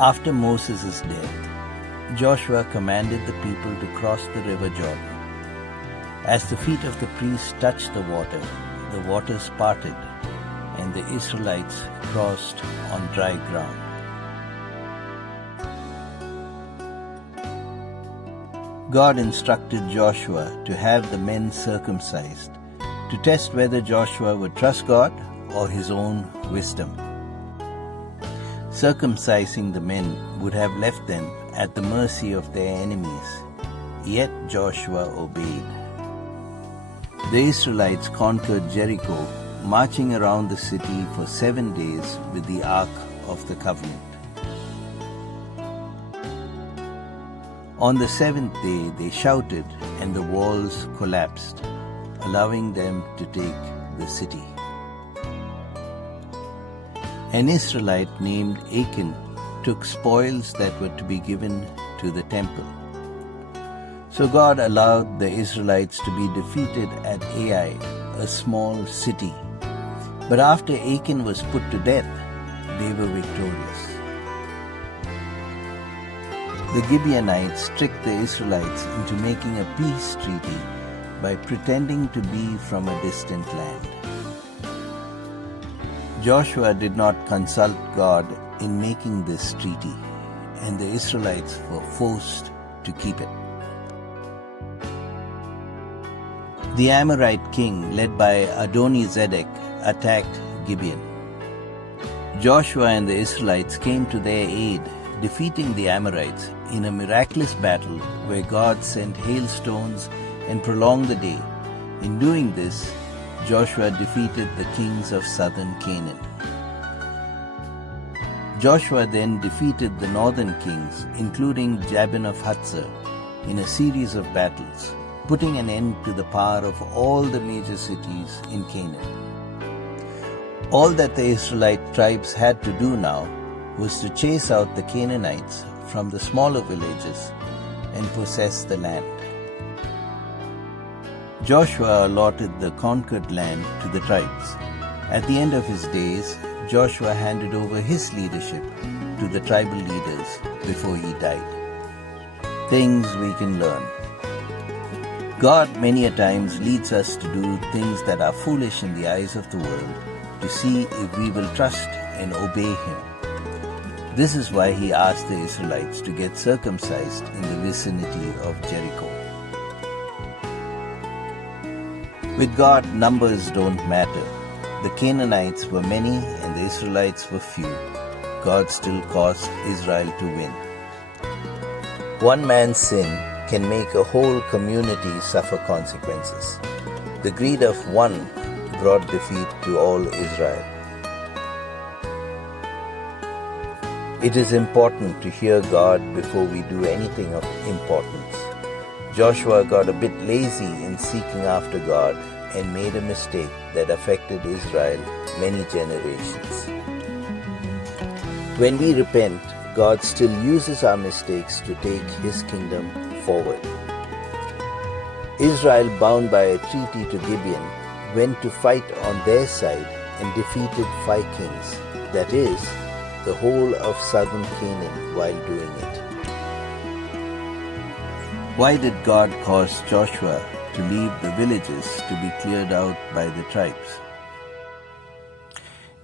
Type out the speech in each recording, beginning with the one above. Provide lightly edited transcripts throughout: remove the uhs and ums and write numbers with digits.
After Moses' death, Joshua commanded the people to cross the river Jordan. As the feet of the priests touched the waters parted, and the Israelites crossed on dry ground. God instructed Joshua to have the men circumcised to test whether Joshua would trust God or his own wisdom. Circumcising the men would have left them at the mercy of their enemies, yet Joshua obeyed. The Israelites conquered Jericho, marching around the city for 7 days with the Ark of the Covenant. On the 7th day they shouted, and the walls collapsed, allowing them to take the city. An Israelite named Achan took spoils that were to be given to the temple. So God allowed the Israelites to be defeated at Ai, a small city. But after Achan was put to death, they were victorious. The Gibeonites tricked the Israelites into making a peace treaty by pretending to be from a distant land. Joshua did not consult God in making this treaty, and the Israelites were forced to keep it. The Amorite king, led by Adoni-Zedek, attacked Gibeon. Joshua and the Israelites came to their aid, defeating the Amorites in a miraculous battle where God sent hailstones and prolonged the day. In doing this, Joshua defeated the kings of southern Canaan. Joshua then defeated the northern kings, including Jabin of Hatzor, in a series of battles, putting an end to the power of all the major cities in Canaan. All that the Israelite tribes had to do now was to chase out the Canaanites from the smaller villages and possess the land. Joshua allotted the conquered land to the tribes. At the end of his days, Joshua handed over his leadership to the tribal leaders before he died. Things we can learn. God many a times leads us to do things that are foolish in the eyes of the world to see if we will trust and obey Him. This is why He asked the Israelites to get circumcised in the vicinity of Jericho. With God, numbers don't matter. The Canaanites were many and the Israelites were few. God still caused Israel to win. One man's sin can make a whole community suffer consequences. The greed of one brought defeat to all Israel. It is important to hear God before we do anything of importance. Joshua got a bit lazy in seeking after God and made a mistake that affected Israel many generations. When we repent, God still uses our mistakes to take His kingdom forward. Israel, bound by a treaty to Gibeon, went to fight on their side and defeated 5 kings, that is, the whole of southern Canaan, while doing it. Why did God cause Joshua to leave the villages to be cleared out by the tribes?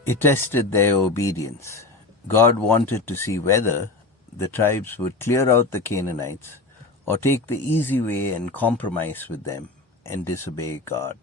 It tested their obedience. God wanted to see whether the tribes would clear out the Canaanites or take the easy way and compromise with them and disobey God.